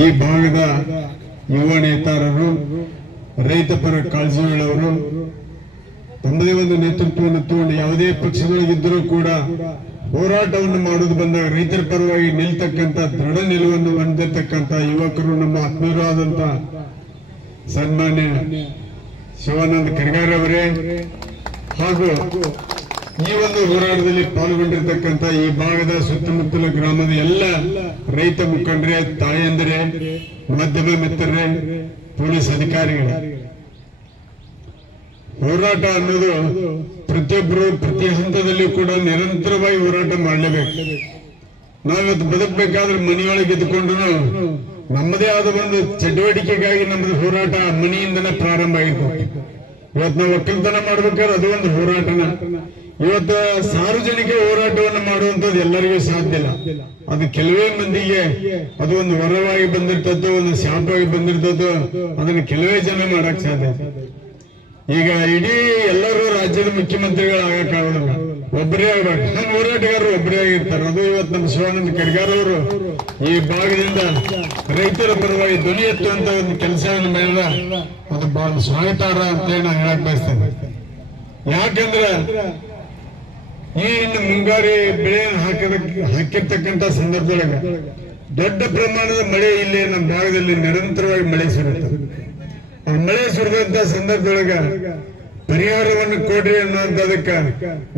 ಈ ಭಾಗದ ಯುವ ನೇತಾರರು, ರೈತ ಪರ ಕಾಳಜಿಯುಳ್ಳವರು ತಮ್ಮದೇ ಒಂದು ನೇತೃತ್ವವನ್ನು ತಗೊಂಡು ಯಾವುದೇ ಪಕ್ಷದೊಳಗಿದ್ದರೂ ಕೂಡ ಹೋರಾಟವನ್ನು ಮಾಡುವುದು ಬಂದಾಗ ರೈತರ ಪರವಾಗಿ ನಿಲ್ತಕ್ಕಂಥ ದೃಢ ನಿಲುವನ್ನು ಹೊಂದಿರತಕ್ಕಂಥ ಯುವಕರು ನಮ್ಮ ಆತ್ಮೀಯರಾದಂತ ಸನ್ಮಾನ್ಯ ಶಿವಾನಂದ ಕರಿಗಾರ ಅವರೇ ಹಾಗೂ ಈ ಒಂದು ಹೋರಾಟದಲ್ಲಿ ಪಾಲ್ಗೊಂಡಿರ್ತಕ್ಕಂಥ ಈ ಭಾಗದ ಸುತ್ತಮುತ್ತಲ ಗ್ರಾಮದ ಎಲ್ಲ ರೈತ ಮುಖಂಡರೇ, ತಾಯಂದಿರೇ, ಮಾಧ್ಯಮ ಮಿತ್ರರೇ, ಪೊಲೀಸ್ ಅಧಿಕಾರಿಗಳೇ, ಹೋರಾಟ ಅನ್ನೋದು ಪ್ರತಿಯೊಬ್ಬರು ಪ್ರತಿ ಹಂತದಲ್ಲಿ ಕೂಡ ನಿರಂತರವಾಗಿ ಹೋರಾಟ ಮಾಡಲೇಬೇಕು. ನಾವಿವತ್ತು ಬದುಕಬೇಕಾದ್ರೆ ಮನೆಯೊಳಗೆ ಇದ್ದುಕೊಂಡು ನಮ್ಮದೇ ಆದ ಒಂದು ಚಟುವಟಿಕೆಗಾಗಿ ನಮ್ಮದು ಹೋರಾಟ ಮನೆಯಿಂದನೇ ಪ್ರಾರಂಭ ಆಗಿತ್ತು. ಇವತ್ತು ನಾವು ಒಕ್ಕಲ್ತನ ಮಾಡ್ಬೇಕಾದ್ರೆ ಅದು ಒಂದು ಹೋರಾಟನ. ಇವತ್ತು ಸಾರ್ವಜನಿಕ ಹೋರಾಟವನ್ನು ಮಾಡುವಂತದ್ದು ಎಲ್ಲರಿಗೂ ಸಾಧ್ಯ ಇಲ್ಲ. ಅದು ಕೆಲವೇ ಮಂದಿಗೆ ಅದು ಒಂದು ವರವಾಗಿ ಬಂದಿರ್ತದ್ದು, ಒಂದು ಶಾಪವಾಗಿ ಬಂದಿರ್ತದ್ದು, ಅದನ್ನ ಕೆಲವೇ ಜನ ಮಾಡಕ್ ಸಾಧ್ಯ. ಈಗ ಇಡೀ ಎಲ್ಲರೂ ರಾಜ್ಯದ ಮುಖ್ಯಮಂತ್ರಿಗಳಾಗಕ್ಕಾಗೋದಿಲ್ಲ, ಒಬ್ಬರೇ ಆಗ್ಬೇಕು. ನಮ್ಮ ಹೋರಾಟಗಾರರು ಒಬ್ಬರೇ ಆಗಿರ್ತಾರೆ. ಅದು ಇವತ್ತು ನಮ್ಮ ಶಿವಾನಂದ ಕರಿಗಾರ ಅವರು ಈ ಭಾಗದಿಂದ ರೈತರ ಪರವಾಗಿ ಧ್ವನಿ ಎತ್ತುವಂತ ಒಂದು ಕೆಲಸವನ್ನು ಮಾಡಿದ ಅದು ಬಹಳ ಸ್ವಾಗತಾರ್ಹ ಅಂತ ನಾನು ಹೇಳಕ್ ಬಯಸ್ತೇನೆ. ಯಾಕಂದ್ರೆ ಈ ಇನ್ನು ಮುಂಗಾರಿ ಬೆಳೆಯನ್ನು ಹಾಕಿರ್ತಕ್ಕಂಥ ಸಂದರ್ಭದೊಳಗೆ ದೊಡ್ಡ ಪ್ರಮಾಣದ ಮಳೆ ಇಲ್ಲಿ ನಮ್ಮ ಭಾಗದಲ್ಲಿ ನಿರಂತರವಾಗಿ ಮಳೆ ಸುರಿಯುತ್ತದೆ. ಆ ಮಳೆ ಸುರಿದಂತ ಸಂದರ್ಭದೊಳಗ ಪರಿಹಾರವನ್ನು ಕೊಡ್ರಿ ಅನ್ನುವಂಥದಕ್ಕೆ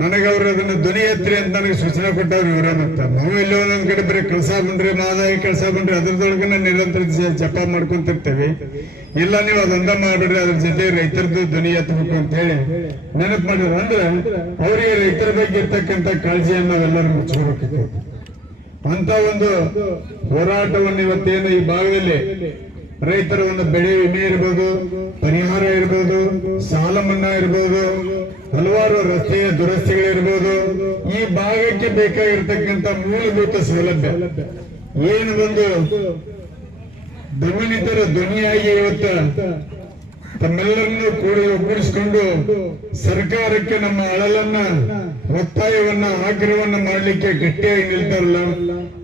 ನನಗೆ ಅವರು ಅದನ್ನ ಧ್ವನಿ ಎತ್ರಿ ಅಂತ ನನಗೆ ಸೂಚನೆ ಕೊಟ್ಟವ್ರು ಇವರನ್ನಂತ. ನಾವು ಎಲ್ಲೋ ಒಂದೊಂದ್ ಕಡೆ ಬರೀ ಕೆಲಸ ಬಂದ್ರೆ ಮಾದಾಯಿ ಕೆಲಸ ಬಂದ್ರೆ ಅದ್ರದೊಳಗನ ನಿರಂತರ ಜಪ ಮಾಡ್ಕೊಂತಿರ್ತೇವೆ. ಇಲ್ಲ ನೀವು ಅದೊಂದ ಮಾಡ್ಬಿಡ್ರಿ, ಅದ್ರ ಜೊತೆ ರೈತರದ್ದು ಧ್ವನಿ ಎತ್ತಬೇಕು ಅಂತ ಹೇಳಿ ನೆನಪು ಮಾಡಿದ್ರು. ಅಂದ್ರೆ ಅವರಿಗೆ ರೈತರ ಬಗ್ಗೆ ಇರ್ತಕ್ಕಂಥ ಕಾಳಜಿಯನ್ನು ನಾವೆಲ್ಲರೂ ಮುಚ್ಕೋಬೇಕಿತ್ತು. ಅಂತ ಒಂದು ಹೋರಾಟವನ್ನು ಇವತ್ತೇನು ಈ ಭಾಗದಲ್ಲಿ ರೈತರ ಒಂದು ಬೆಳೆ ವಿಮೆ ಇರ್ಬೋದು, ಪರಿಹಾರ ಇರ್ಬೋದು, ಸಾಲ ಮನ್ನಾ ಇರ್ಬೋದು, ಹಲವಾರು ರಸ್ತೆಯ ದುರಸ್ತಿಗಳಿರ್ಬೋದು, ಈ ಭಾಗಕ್ಕೆ ಬೇಕಾಗಿರ್ತಕ್ಕಂಥ ಮೂಲಭೂತ ಸೌಲಭ್ಯ ಏನು ಒಂದು ದಮನಿತರ ಧ್ವನಿಯಾಗಿ ಇವತ್ತು ತಮ್ಮೆಲ್ಲರನ್ನು ಒಗ್ಗೂಡಿಸಿಕೊಂಡು ಸರ್ಕಾರಕ್ಕೆ ನಮ್ಮ ಅಳಲನ್ನ, ಒತ್ತಾಯವನ್ನ, ಆಗ್ರಹವನ್ನ ಮಾಡ್ಲಿಕ್ಕೆ ಗಟ್ಟಿಯಾಗಿ ನಿಲ್ತಾರಲ್ಲ,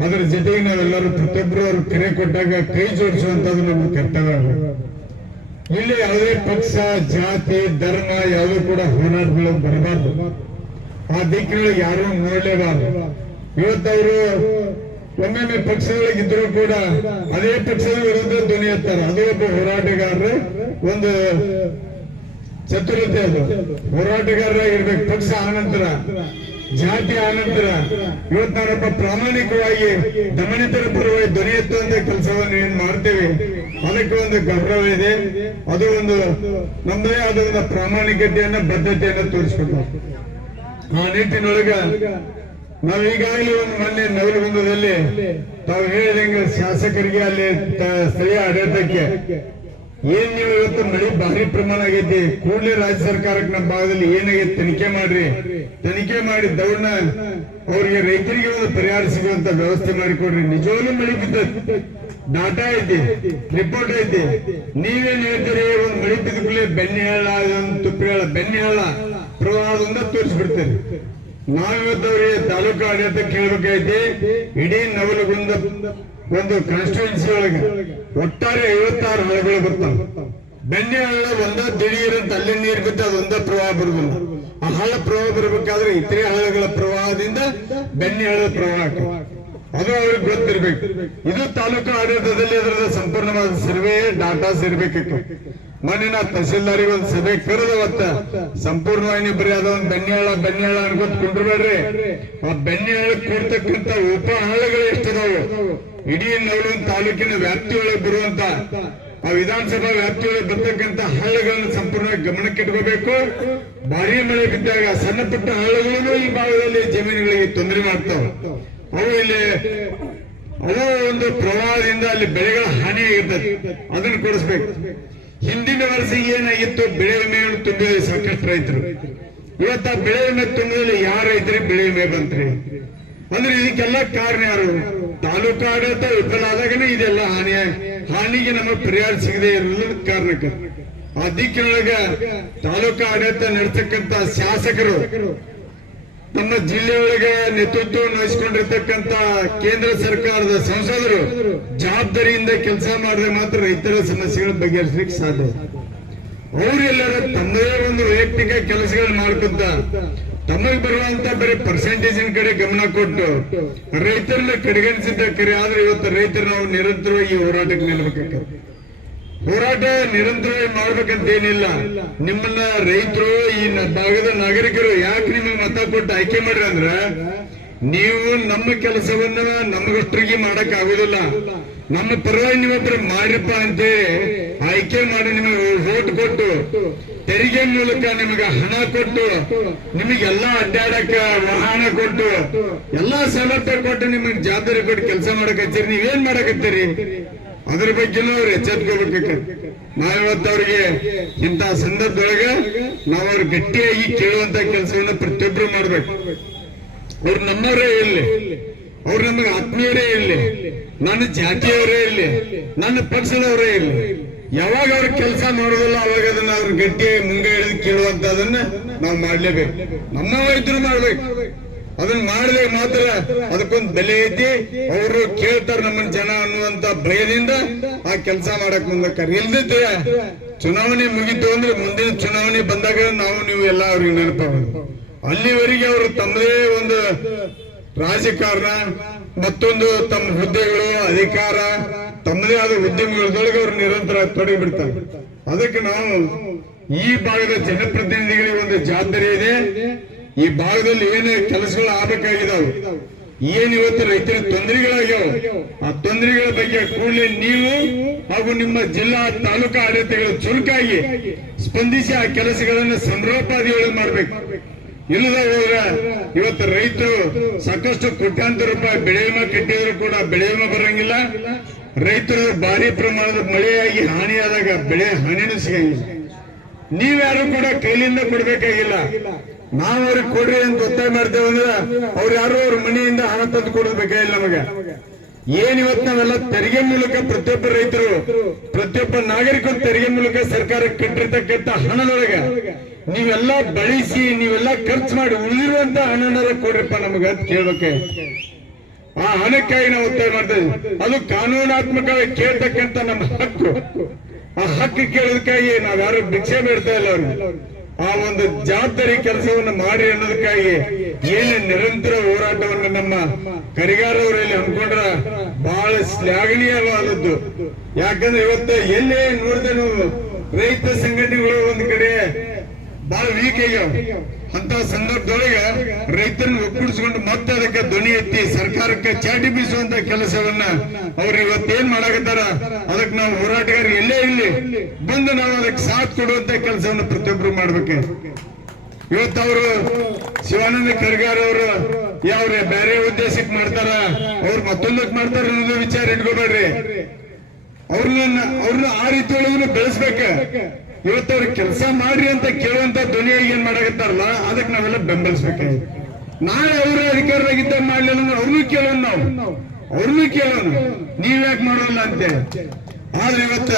ಅದರ ಜೊತೆಗೆ ನಾವೆಲ್ಲರೂ ಪ್ರತಿಯೊಬ್ಬರು ಅವರು ಕರೆ ಕೊಟ್ಟಾಗ ಕೈ ಜೋಡಿಸುವಂತದ್ದು ನಮ್ಮ ಕರ್ತವ್ಯ. ಇಲ್ಲಿ ಯಾವುದೇ ಪಕ್ಷ, ಜಾತಿ, ಧರ್ಮ ಯಾವುದೂ ಕೂಡ ಹೋರಾಟಗಳು ಬರಬಾರ್ದು. ಆ ದಿಕ್ಕಿನೊಳಗೆ ಯಾರು ನೋಡ್ಲೇಬಾರ್ದು. ಇವತ್ತವರು ಒಮ್ಮೊಮ್ಮೆ ಪಕ್ಷದೊಳಗಿದ್ರು ಕೂಡ ಅದೇ ಪಕ್ಷದ ವಿರುದ್ಧ ಧ್ವನಿ ಎತ್ತಾರೆ. ಅದು ಒಬ್ಬ ಹೋರಾಟಗಾರರ ಒಂದು ಚತುರತೆ. ಅದು ಹೋರಾಟಗಾರರಾಗಿರ್ಬೇಕು. ಪಕ್ಷ ಆನಂತರ, ಜಾತಿ ಆನಂತರ ಇವತ್ತು ನಾವೊಬ್ಬ ಪ್ರಾಮಾಣಿಕವಾಗಿ ದಮನಿತರ ಪರವಾಗಿ ಧ್ವನಿ ಎತ್ತುವಂತ ಕೆಲಸವನ್ನು ಏನ್ ಮಾಡ್ತೇವೆ ಅದಕ್ಕೆ ಒಂದು ಗೌರವ ಇದೆ. ಅದು ಒಂದು ನಮ್ಮದೇ ಆದ ಒಂದು ಪ್ರಾಮಾಣಿಕತೆಯನ್ನ, ಬದ್ಧತೆಯನ್ನ ತೋರಿಸ್ಕೊಡ್ಬೇಕು. ಆ ನಿಟ್ಟಿನೊಳಗ ನಾವು ಈಗಾಗಲೇ ಒಂದು ಮೊನ್ನೆ ನವಲಗುಂದದಲ್ಲಿ ತಾವು ಹೇಳಿದಂಗೆ ಶಾಸಕರಿಗೆ ಅಲ್ಲಿ ಸ್ಥಳೀಯ ಆಡಳಿತಕ್ಕೆ ಏನ್ ನೀವು ಇವತ್ತು ಮಳೆ ಭಾರಿ ಪ್ರಮಾಣ ಆಗೈತಿ, ಕೂಡಲೇ ರಾಜ್ಯ ಸರ್ಕಾರಕ್ಕೆ ನಮ್ಮ ಭಾಗದಲ್ಲಿ ಏನಾಗೈತಿ ತನಿಖೆ ಮಾಡಿ ದೌಡ್ನ ಅವ್ರಿಗೆ ರೈತರಿಗೆ ಒಂದು ಪರಿಹಾರ ಸಿಗುವಂತ ವ್ಯವಸ್ಥೆ ಮಾಡಿಕೊಡ್ರಿ. ನಿಜವಾಗ್ಲೂ ಮಳೆ ಬಿದ್ದ ಡಾಟಾ ಐತಿ, ರಿಪೋರ್ಟ್ ಐತಿ. ನೀವೇನ್ ಹೇಳ್ತೀರಿ, ಒಂದು ಮಳೆ ಬಿದ್ದ ಬೆಣ್ಣೆ ಹಳ್ಳ, ಒಂದು ತುಪ್ಪಿ ಹಳ್ಳ, ಬೆಣ್ಣೆ ಹಳ್ಳ ಪ್ರವಾಹದಿಂದ ತೋರಿಸ್ಬಿಡ್ತೇನೆ. ನಾವಿವತ್ತವ್ರಿಗೆ ತಾಲೂಕು ಆಡಳಿತ ಕೇಳಬೇಕಾಯ್ತಿ. ಇಡೀ ನವಲಗುಂದ ಒಂದು ಕಾನ್ಸ್ಟಿಟ್ಯೂನ್ಸಿ ಒಳಗೆ ಒಟ್ಟಾರೆ 56 ಹಳ್ಳಗಳು ಬರ್ತಾವ. ಬೆಣ್ಣೆ ಹಳ್ಳ ಒಂದ ದಿಢೀರಂತ ಅಲ್ಲಿ ನೀರು ಬಿದ್ದು ಅದೊಂದ ಪ್ರವಾಹ ಬರುದಿಲ್ಲ. ಆ ಹಳ್ಳ ಪ್ರವಾಹ ಬರಬೇಕಾದ್ರೆ ಇತರೆ ಹಳ್ಳಗಳ ಪ್ರವಾಹದಿಂದ ಬೆಣ್ಣೆ ಹಳ್ಳದ ಪ್ರವಾಹ ಅದು ಅವ್ರಿಗೆ ಗೊತ್ತಿರ್ಬೇಕು. ಇದು ತಾಲೂಕು ಆಡಳಿತದಲ್ಲಿ ಅದರ ಸಂಪೂರ್ಣವಾದ ಸರ್ವೆ ಡಾಟಾಸ್ ಇರ್ಬೇಕಿತ್ತು. ಮಣ್ಣಿನ ತಹಸೀಲ್ದಾರಿಗೆ ಒಂದು ಸಭೆ ಕರೆದವತ್ತ ಸಂಪೂರ್ಣವಾಗಿ ನೀವು ಬರೀ ಅದೊಂದು ಬೆಣ್ಣೆ ಹಳ್ಳ ಅನ್ಕೊತ್ ಕುಂಡ್ರಬೇಡ್ರಿ. ಆ ಬೆಣ್ಣೆ ಹಳ್ಳ ಕೂಡ್ತಕ್ಕಂತ ಉಪ ಹಳ್ಳಗಳು ಎಷ್ಟಿದಾವೆ, ಇಡೀ ನವಲಗುಂದ ತಾಲೂಕಿನ ವ್ಯಾಪ್ತಿಯೊಳಗೆ ಬರುವಂತ ಆ ವಿಧಾನಸಭಾ ವ್ಯಾಪ್ತಿಯೊಳಗೆ ಬರ್ತಕ್ಕಂತ ಹಳ್ಳಗಳನ್ನು ಸಂಪೂರ್ಣವಾಗಿ ಗಮನಕ್ಕೆ ಇಟ್ಕೋಬೇಕು. ಭಾರಿ ಮಳೆ ಬಿದ್ದಾಗ ಸಣ್ಣ ಪುಟ್ಟ ಹಳ್ಳಗಳನ್ನು ಈ ಭಾಗದಲ್ಲಿ ಜಮೀನುಗಳಿಗೆ ತೊಂದರೆ ಮಾಡ್ತಾವ. ಅವು ಇಲ್ಲಿ ಅವು ಒಂದು ಪ್ರವಾಹದಿಂದ ಅಲ್ಲಿ ಬೆಳೆಗಳ ಹಾನಿ ಆಗಿರ್ತದೆ, ಅದನ್ನು ಕೊಡಿಸ್ಬೇಕು. ಹಿಂದಿನ ವರ್ಷ ಏನಾಗಿತ್ತು, ಬೆಳೆ ವಿಮೆಯನ್ನು ತುಂಬಿದ ಸಾಕಷ್ಟು ರೈತರು. ಇವತ್ತ ಬೆಳೆ ವಿಮೆ ತುಂಬಿದಲ್ಲಿ ಯಾರ ರೈತರಿಗೆ ಬೆಳೆ ವಿಮೆ ಬಂತ್ರಿ ಅಂದ್ರೆ ಇದಕ್ಕೆಲ್ಲ ಕಾರಣ ಯಾರು? ತಾಲೂಕು ಆಡಳಿತ ವಿಫಲ ಆದಾಗನೇ ಇದೆಲ್ಲ ಹಾನಿಗೆ ನಮಗೆ ಪರಿಹಾರ ಸಿಗದೆ ಇರೋದ್ರ ಕಾರಣಕ್ಕೆ. ಆ ದಿಕ್ಕಿನೊಳಗ ತಾಲೂಕು ಆಡಳಿತ ನಡೆಸತಕ್ಕಂತ ಶಾಸಕರು ತಮ್ಮ ಜಿಲ್ಲೆಯೊಳಗೆ ನೇತೃತ್ವ ವಹಿಸಿಕೊಂಡಿರ್ತಕ್ಕಂತ ಕೇಂದ್ರ ಸರ್ಕಾರದ ಸಂಸದರು ಜವಾಬ್ದಾರಿಯಿಂದ ಕೆಲಸ ಮಾಡಿದ್ರೆ ಮಾತ್ರ ರೈತರ ಸಮಸ್ಯೆಗಳ ಬಗೆಹರಿಸಲಿಕ್ಕೆ ಸಾಧ್ಯ. ಅವರೆಲ್ಲರೂ ತಮ್ಮದೇ ಒಂದು ವೈಯಕ್ತಿಕ ಕೆಲಸಗಳು ಮಾಡ್ಕೊಂತ ತಮಗೆ ಬರುವಂತ ಬರೀ ಪರ್ಸೆಂಟೇಜಿನ ಕಡೆ ಗಮನ ಕೊಟ್ಟು ರೈತರನ್ನ ಕಡೆಗಣಿಸಿದ್ದ ಕರೆ. ಆದ್ರೆ ಇವತ್ತು ರೈತರು ನಾವು ನಿರಂತರವಾಗಿ ಹೋರಾಟಕ್ಕೆ ನಿಲ್ಬೇಕಾಗ್ತದೆ. ಹೋರಾಟ ನಿರಂತರವಾಗಿ ಮಾಡ್ಬೇಕಂತ ಏನಿಲ್ಲ. ನಿಮ್ಮನ್ನ ರೈತರು ಈ ಭಾಗದ ನಾಗರಿಕರು ಯಾಕೆ ನಿಮಗೆ ಮತ ಕೊಟ್ಟು ಆಯ್ಕೆ ಮಾಡ್ರಿ ಅಂದ್ರ ನೀವು ನಮ್ಮ ಕೆಲಸವನ್ನ ನಮಗಷ್ಟರಿಗೆ ಮಾಡಕ್ ಆಗುದಿಲ್ಲ. ನಮ್ಮ ಪರವಾಗಿ ನೀವತ್ರ ಮಾಡ್ರಪ್ಪ ಅಂತೇಳಿ ಆಯ್ಕೆ ಮಾಡಿ ನಿಮಗೆ ವೋಟ್ ಕೊಟ್ಟು ತೆರಿಗೆ ಮೂಲಕ ನಿಮಗೆ ಹಣ ಕೊಟ್ಟು ನಿಮಗೆಲ್ಲಾ ಅಡ್ಡಾಡಕ್ಕ ವಾಹನ ಕೊಟ್ಟು ಎಲ್ಲಾ ಸೌಲಭ್ಯ ಕೊಟ್ಟು ನಿಮಗೆ ಜವಾಬ್ದಾರಿ ಕೊಟ್ಟು ಕೆಲಸ ಮಾಡಕ್ ಹಚ್ಚಿರಿ. ನೀವೇನ್ ಮಾಡಕತ್ತೀರಿ? ಅದ್ರ ಬಗ್ಗೆನೂ ಅವ್ರು ಎಚ್ಚೆತ್ಕೋಬೇಕು. ನಾವಿವತ್ತು ಅವ್ರಿಗೆ ಇಂಥ ಸಂದರ್ಭದೊಳಗ ನಾವು ಅವ್ರು ಗಟ್ಟಿಯಾಗಿ ಕೇಳುವಂತ ಕೆಲಸವನ್ನ ಪ್ರತಿಯೊಬ್ರು ಮಾಡ್ಬೇಕು. ಅವ್ರು ನಮ್ಮವರೇ ಇರ್ಲಿ, ಅವ್ರು ನಮಗೆ ಆತ್ಮೀಯರೇ ಇರ್ಲಿ, ನನ್ನ ಜಾತಿಯವರೇ ಇರ್ಲಿ, ನನ್ನ ಪಕ್ಷದವರೇ ಇರ್ಲಿ, ಯಾವಾಗ ಅವ್ರ ಕೆಲಸ ಮಾಡೋದಿಲ್ಲ ಅವಾಗ ಅದನ್ನ ಅವ್ರ ಗಟ್ಟಿಯಾಗಿ ಮುಂದೆ ಹಿಡಿದು ಕೇಳುವಂತದನ್ನ ನಾವು ಮಾಡ್ಲೇಬೇಕು. ನಮ್ಮ ಇದ್ರು ಮಾಡ್ಬೇಕು. ಅದನ್ನ ಮಾಡಿದಾಗ ಮಾತ್ರ ಅದಕ್ಕೊಂದು ಬೆಲೆ ಐತಿ. ಅವರು ಕೇಳ್ತಾರ ನಮ್ಮನ್ನ ಜನ ಅನ್ನುವಂತ ಭಯದಿಂದ ಆ ಕೆಲಸ ಮಾಡಕ್ ಮುಂದಕ್ಕಾರ. ಇಲ್ದಿದ್ರೆ ಚುನಾವಣೆ ಮುಗಿತು ಅಂದ್ರೆ ಮುಂದಿನ ಚುನಾವಣೆ ಬಂದಾಗ ನಾವು ನೀವು ಎಲ್ಲ ಅವ್ರಿಗೆ ನೆನಪಾಗೋದು. ಅಲ್ಲಿವರೆಗೆ ಅವರು ತಮ್ಮದೇ ಒಂದು ರಾಜಕಾರಣ, ಮತ್ತೊಂದು ತಮ್ಮ ಹುದ್ದೆಗಳು, ಅಧಿಕಾರ, ತಮ್ಮದೇ ಆದ ಉದ್ಯಮಗಳದೊಳಗೆ ಅವ್ರು ನಿರಂತರ ತೊಡಗಿ ಬಿಡ್ತಾರೆ. ಅದಕ್ಕೆ ನಾವು ಈ ಭಾಗದ ಜನಪ್ರತಿನಿಧಿಗಳಿಗೆ ಒಂದು ಜವಾಬ್ದಾರಿ ಇದೆ. ಈ ಭಾಗದಲ್ಲಿ ಏನು ಕೆಲಸಗಳು ಆಗ್ಬೇಕಾಗಿದಾವೆ, ಏನ್ ಇವತ್ತು ರೈತರ ತೊಂದರೆಗಳಾಗ್ಯಾವ, ಆ ತೊಂದರೆಗಳ ಬಗ್ಗೆ ಕೂಡಲೇ ನೀವು ಹಾಗೂ ನಿಮ್ಮ ಜಿಲ್ಲಾ ತಾಲೂಕಾ ಆಡಳಿತಗಳು ಚುರುಕಾಗಿ ಸ್ಪಂದಿಸಿ ಆ ಕೆಲಸಗಳನ್ನು ಸಮರೋಪಾದಿಯೊಳಗೆ ಮಾಡ್ಬೇಕು. ಇಲ್ಲದ ಹೋದ್ರೆ ಇವತ್ತು ರೈತರು ಸಾಕಷ್ಟು ಕೋಟ್ಯಾಂತರ ರೂಪಾಯಿ ಬೆಳೆ ವಿಮೆ ಕಟ್ಟಿದ್ರು ಕೂಡ ಬೆಳೆ ವಿಮೆ ಬರಂಗಿಲ್ಲ. ರೈತರು ಭಾರಿ ಪ್ರಮಾಣದ ಮಳೆಯಾಗಿ ಹಾನಿಯಾದಾಗ ಬೆಳೆ ಹಾನಿನೂ ಸಿಗಂಗಿಲ್ಲ. ನೀವ್ಯಾರು ಕೂಡ ಕೈಲಿಂದ ಕೊಡ್ಬೇಕಾಗಿಲ್ಲ. ನಾವು ಅವ್ರಿಗೆ ಕೊಡ್ರಿ ಅಂತ ಒತ್ತಾಯ ಮಾಡ್ತೇವೆ ಅಂದ್ರೆ ಅವ್ರು ಯಾರು ಅವ್ರ ಮನೆಯಿಂದ ಹಣ ತಂದು ಕೊಡಬೇಕಾಗಿಲ್ಲ. ನಮಗೆ ಏನ್ ಇವತ್ತು ನಾವೆಲ್ಲ ತೆರಿಗೆ ಮೂಲಕ ಪ್ರತಿಯೊಬ್ಬ ರೈತರು, ಪ್ರತಿಯೊಬ್ಬ ನಾಗರಿಕರು ತೆರಿಗೆ ಮೂಲಕ ಸರ್ಕಾರಕ್ಕೆ ಕಟ್ಟಿರ್ತಕ್ಕಂಥ ಹಣದೊಳಗೆ ನೀವೆಲ್ಲ ಬಳಸಿ, ನೀವೆಲ್ಲ ಖರ್ಚು ಮಾಡಿ ಉಳಿದಿರುವಂತ ಹಣನಾರ ಕೊಡ್ರಿಪ್ಪ ನಮಗ ಅಂತ ಕೇಳ್ಬೇಕೆ. ಆ ಹಣಕ್ಕಾಗಿ ನಾವು ಒತ್ತಾಯ ಮಾಡ್ತೇವೆ. ಅದು ಕಾನೂನಾತ್ಮಕವಾಗಿ ಕೇಳ್ತಕ್ಕಂಥ ನಮ್ಮ ಹಕ್ಕು. ಆ ಹಕ್ಕು ಕೇಳೋದಕ್ಕಾಗಿ ನಾವ್ಯಾರು ಭಿಕ್ಷೆ ಬೇಡ್ತಾ ಇಲ್ಲ. ಅವ್ರಿಗೆ ಆ ಒಂದು ಜವಾಬ್ದಾರಿ ಕೆಲಸವನ್ನು ಮಾಡಿ ಅನ್ನೋದಕ್ಕಾಗಿ ಏನು ನಿರಂತರ ಹೋರಾಟವನ್ನು ನಮ್ಮ ಕರಿಗಾರವರಲ್ಲಿ ಹಮ್ಮಿಕೊಂಡ್ರ ಬಹಳ ಶ್ಲಾಘನೀಯವಾದದ್ದು. ಯಾಕಂದ್ರೆ ಇವತ್ತು ಎಲ್ಲೇ ನೋಡಿದೆ ನಾವು ರೈತ ಸಂಘಟನೆಗಳು ಒಂದ್ ಕಡೆ ಬಹಳ ವೀಕ್ ಆಗ್ಯಾವ. ಅಂತ ಸಂದರ್ಭದೊಳಗೆ ರೈತರನ್ನು ಒಕ್ಕೂಡಿಸಿಕೊಂಡು ಮತ್ತೆ ಅದಕ್ಕೆ ಧ್ವನಿ ಎತ್ತಿ ಸರ್ಕಾರಕ್ಕೆ ಚಾಟಿ ಬೀಸುವಂತ ಕೆಲಸವನ್ನ ಅವ್ರು ಇವತ್ತೇನ್ ಮಾಡಾಕತ್ತಾರ, ಅದಕ್ಕೆ ನಾವು ಹೋರಾಟಗಾರರು ಎಲ್ಲೇ ಇಲ್ಲಿ ಬಂದು ನಾವು ಅದಕ್ಕೆ ಸಾಥ್ ಕೊಡುವಂತ ಕೆಲಸವನ್ನು ಪ್ರತಿಯೊಬ್ಬರು ಮಾಡ್ಬೇಕು. ಇವತ್ತು ಅವರು ಶಿವಾನಂದ ಖರ್ಗಾರ್ ಅವರು ಯಾವ ಬೇರೆ ಉದ್ದೇಶಕ್ಕೆ ಮಾಡ್ತಾರ, ಅವ್ರು ಮತ್ತೊಂದಕ್ಕೆ ಮಾಡ್ತಾರ ಅನ್ನೋದು ವಿಚಾರ ಇಟ್ಕೋಬೇಡ್ರಿ. ಅವ್ರನ್ನ ಆ ರೀತಿ ಒಳಗೂ ಬೆಳೆಸ್ಬೇಕ. ಇವತ್ತು ಅವ್ರಿಗೆ ಕೆಲಸ ಮಾಡ್ರಿ ಅಂತ ಕೇಳುವಂತ ಧ್ವನಿಯಾಗಿ ಏನ್ ಮಾಡಾಕತ್ತಾರಲ್ಲ, ಅದಕ್ಕೆ ನಾವೆಲ್ಲ ಬೆಂಬಲಿಸ್ಬೇಕಾಗಿತ್ತು. ನಾಳೆ ಅವರ ಅಧಿಕಾರದಾಗಿದ್ದ ಮಾಡ್ಲಿಲ್ಲ ಅವ್ರನ್ನೂ ಕೇಳೋಣ, ಅವ್ರನ್ನೂ ಕೇಳೋಣ, ನೀವ್ಯಾಕೆ ಮಾಡೋಲ್ಲ ಅಂತೇಳಿ. ಆದ್ರೆ ಇವತ್ತ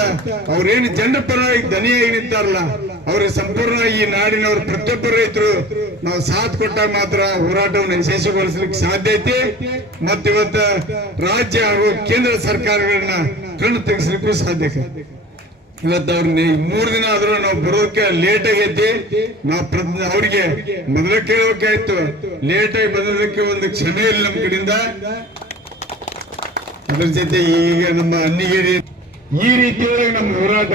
ಅವ್ರೇನು ಜನರ ಪರವಾಗಿ ಧ್ವನಿಯಾಗಿ ನಿಂತಾರಲ್ಲ, ಅವ್ರಿಗೆ ಸಂಪೂರ್ಣ ಈ ನಾಡಿನವ್ರ ಪ್ರತಿಯೊಬ್ಬ ರೈತರು ನಾವು ಸಾಥ್ ಕೊಟ್ಟಾಗ ಮಾತ್ರ ಹೋರಾಟವನ್ನು ಯಶಸ್ವಿಗೊಳಿಸ್ಲಿಕ್ಕೆ ಸಾಧ್ಯ ಐತಿ. ಮತ್ತಿವತ್ತ ರಾಜ್ಯ ಹಾಗೂ ಕೇಂದ್ರ ಸರ್ಕಾರಗಳನ್ನ ಕಣ್ಣು ತೆಗೆಸ್ಲಿಕ್ಕೂ ಸಾಧ್ಯ. ಇವತ್ತು ಅವ್ರನ್ನ 3 ದಿನ ಆದ್ರೂ ನಾವು ಬರೋದಕ್ಕೆ ಲೇಟ್ ಆಗೈತಿ. ನಾವು ಅವ್ರಿಗೆ ಮೊದಲ ಕೇಳಬೇಕಾಯ್ತು, ಲೇಟ್ ಆಗಿ ಬಂದದಕ್ಕೆ ಒಂದು ಕ್ಷಮೆ ಇಲ್ಲ ನಮ್ಮ ಕಡೆಯಿಂದ. ಅದ್ರ ಜೊತೆ ಈಗ ನಮ್ಮ ಅನ್ನಿಗೇರಿ ಈ ರೀತಿಯೊಳಗೆ ನಮ್ಮ ಹೋರಾಟ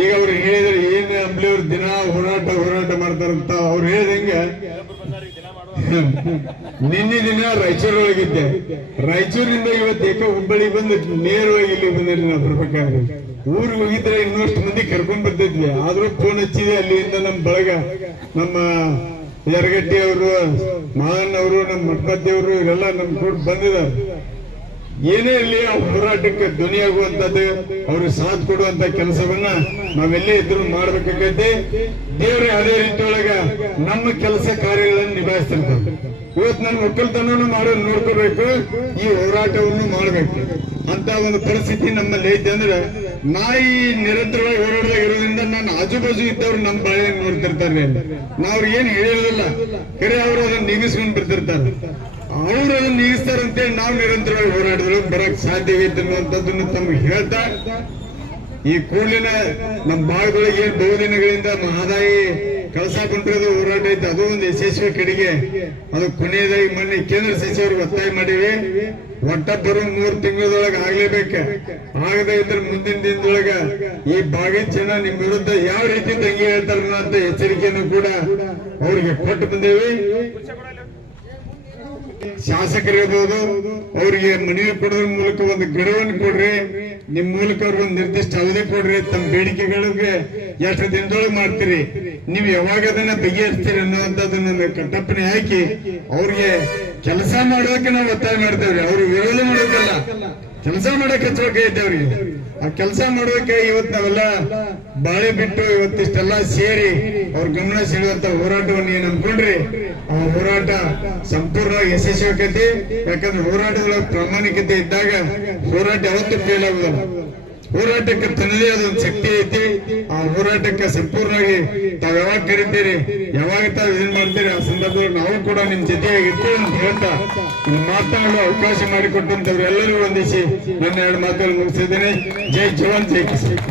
ಈಗ ಅವ್ರು ಹೇಳಿದ್ರೆ ಏನ್ ಅಂಬ್ಲಿಯವ್ರ ದಿನ ಹೋರಾಟ ಮಾಡ್ತಾರಂತ ಅವ್ರು ಹೇಳ್ದಂಗೆ ನಿನ್ನೆ ದಿನ ರಾಯಚೂರೊಳಗಿದ್ದೆ. ರಾಯಚೂರಿಂದ ಇವತ್ತು ಏಕ ಹುಬ್ಬಳ್ಳಿ ಬಂದು ನೇರವಾಗಿ ಇಲ್ಲಿ ಬಂದಿರಿ. ನಾವು ಬರ್ಬೇಕಾದ್ರೆ ಊರಿಗೆ ಹೋಗಿದ್ರೆ ಇನ್ನಷ್ಟು ಮಂದಿ ಕರ್ಕೊಂಡ್ ಬರ್ತಿದ್ವಿ. ಆದ್ರೂ ಫೋನ್ ಹಚ್ಚಿದೆ ಅಲ್ಲಿಂದ ನಮ್ಮ ಬಳಗ, ನಮ್ಮ ಯರಗಟ್ಟಿ ಅವರು, ಮಾದಣ್ಣ ಅವರು, ನಮ್ಮ ಮಠಪತಿಯವರು ಇವರೆಲ್ಲ ನಮ್ ಕೂಡ ಬಂದಿದ್ದಾರೆ. ಏನೇ ಇರಲಿ ಆ ಹೋರಾಟಕ್ಕೆ ಧ್ವನಿಯಾಗುವಂತದ್ದು, ಅವ್ರಿಗೆ ಸಾಥ್ ಕೊಡುವಂತ ಕೆಲಸವನ್ನ ನಾವೆಲ್ಲೇ ಇದ್ರು ಮಾಡ್ಬೇಕಾಗತ್ತೆ. ದೇವ್ರೆ ಅದೇ ರೀತಿಯೊಳಗ ನಮ್ಮ ಕೆಲಸ ಕಾರ್ಯಗಳನ್ನು ನಿಭಾಯಿಸ್ತಿರ್ತಾರೆ. ಇವತ್ತು ನನ್ನ ಒಕ್ಕಲ್ತನವನ್ನು ಮಾಡೋದು ನೋಡ್ಕೋಬೇಕು, ಈ ಹೋರಾಟವನ್ನು ಮಾಡ್ಬೇಕು. ಅಂತ ಒಂದು ಪರಿಸ್ಥಿತಿ ನಮ್ಮಲ್ಲಿ ಐತೆ ಅಂದ್ರೆ ನಾ ಈ ನಿರಂತರವಾಗಿ ಹೋರಾಟದಾಗ ಇರೋದ್ರಿಂದ ನಾನು ಆಜು ಬಾಜು ಇದ್ದವ್ರು ನಮ್ಮ ಬಾಳೆ ನೋಡ್ತಿರ್ತಾರೆ. ನಾವ್ ಏನ್ ಹೇಳಿರೋದಿಲ್ಲ, ಕರೆ ಅವ್ರು ಅದನ್ನ ನೀಗಿಸ್ಕೊಂಡ್ ಬರ್ತಿರ್ತಾರೆ. ಅವ್ರು ಅದನ್ನ ನೀಗಿಸ್ತಾರಂತೇಳಿ ನಾವು ನಿರಂತರವಾಗಿ ಹೋರಾಟದೊಳಗೆ ಬರಕ್ ಸಾಧ್ಯವಿತ್ತು ಅನ್ನುವಂಥದ್ದನ್ನು ತಮ್ಗೆ ಹೇಳ್ತಾ, ಈ ಕೂಡಲಿನ ನಮ್ಮ ಭಾಗದೊಳಗೆ ಏನ್ ಬಹುದಿನಗಳಿಂದ ಮಹದಾಯಿ ಕಳಸಾ ಬಂದಿರೋದು ಹೋರಾಟ ಐತೆ, ಅದು ಒಂದು ಯಶಸ್ವಿ ಕಡೆಗೆ ಅದು ಕೊನೆಯದಾಗಿ ಮೊನ್ನೆ ಕೇಂದ್ರ ಸಚಿವರಿಗೆ ಒತ್ತಾಯ ಮಾಡಿವಿ. ಒಟ್ಟ ಬರೋ 3 ತಿಂಗಳದೊಳಗೆ ಆಗ್ಲೇಬೇಕ. ಆಗದೆ ಇದ್ರೆ ಮುಂದಿನ ದಿನದೊಳಗ ಈ ಭಾಗದ ಜನ ನಿಮ್ ವಿರುದ್ಧ ಯಾವ ರೀತಿ ತಂಗಿ ಹೇಳ್ತಾರ ಅಂತ ಎಚ್ಚರಿಕೆಯನ್ನು ಕೂಡ ಅವ್ರಿಗೆ ಕೊಟ್ಟು ಬಂದೇವಿ. ಶಾಸಕರಿರ್ಬೋದು, ಅವ್ರಿಗೆ ಮನವಿ ಕೊಡೋದ್ರ ಮೂಲಕ ಒಂದು ಗಡುವನ್ನು ಕೊಡ್ರಿ, ನಿಮ್ ಮೂಲಕ ಅವ್ರಿಗೆ ಒಂದು ನಿರ್ದಿಷ್ಟ ಅವಧಿ ಕೊಡ್ರಿ, ತಮ್ಮ ಬೇಡಿಕೆಗಳಿಗೆ ಎಷ್ಟು ದಿನದೊಳಗೆ ಮಾಡ್ತೀರಿ, ನೀವು ಯಾವಾಗ ಅದನ್ನ ಬಗೆಹರಿಸ್ತೀರಿ ಅನ್ನುವಂಥದ್ದನ್ನ ಕಟ್ಟಪ್ಪಣೆ ಹಾಕಿ ಅವ್ರಿಗೆ ಕೆಲಸ ಮಾಡೋದಕ್ಕೆ ನಾವು ಒತ್ತಾಯ ಮಾಡ್ತೇವ್ರಿ. ಅವ್ರು ವಿರೋಧ ಮಾಡೋದಲ್ಲ, ಕೆಲಸ ಮಾಡಕ್ ಹಚ್ಚಬೇಕಾಯ್ತು ಅವ್ರಿಗೆ. ಆ ಕೆಲಸ ಮಾಡೋದಕ್ಕೆ ಇವತ್ತು ನಾವೆಲ್ಲ ಬಾಳೆ ಬಿಟ್ಟು ಇವತ್ತಿಷ್ಟೆಲ್ಲ ಸೇರಿ ಅವ್ರ ಗಮನ ಸೆಳೆಯುವಂತ ಹೋರಾಟವನ್ನು ಏನ್ ಅನ್ಕೊಂಡ್ರಿ, ಆ ಹೋರಾಟ ಸಂಪೂರ್ಣ ಯಶಸ್ವಿ ಆಕೈತಿ. ಯಾಕಂದ್ರೆ ಹೋರಾಟದೊಳಗೆ ಪ್ರಾಮಾಣಿಕತೆ ಇದ್ದಾಗ ಹೋರಾಟ ಯಾವತ್ತೂ ಫೇಲ್ ಆಗುದಿಲ್ಲ. ಹೋರಾಟಕ್ಕೆ ತನ್ನದೇ ಆದ ಒಂದು ಶಕ್ತಿ ಐತಿ. ಆ ಹೋರಾಟಕ್ಕೆ ಸಂಪೂರ್ಣವಾಗಿ ತಾವ್ ಯಾವಾಗ ಕರಿತೀರಿ, ಯಾವಾಗ ತಾವ್ ಇದನ್ ಮಾಡ್ತೀರಿ, ಆ ಸಂದರ್ಭದಲ್ಲಿ ನಾವು ಕೂಡ ನಿಮ್ ಜೊತೆಯಾಗಿ ಇರ್ತೀವಿ ಅಂತ ಹೇಳ್ತಾ ಮಾತನಾಡಲು ಅವಕಾಶ ಮಾಡಿಕೊಟ್ಟಂತವ್ರು ಎಲ್ಲರಿಗೂ ವಂದಿಸಿ ನನ್ನ 2 ಮಾತುಗಳು ಮುಗಿಸಿದ್ದೇನೆ. ಜೈ ಜವಾನ್, ಜೈ ಕಿಸಾನ್.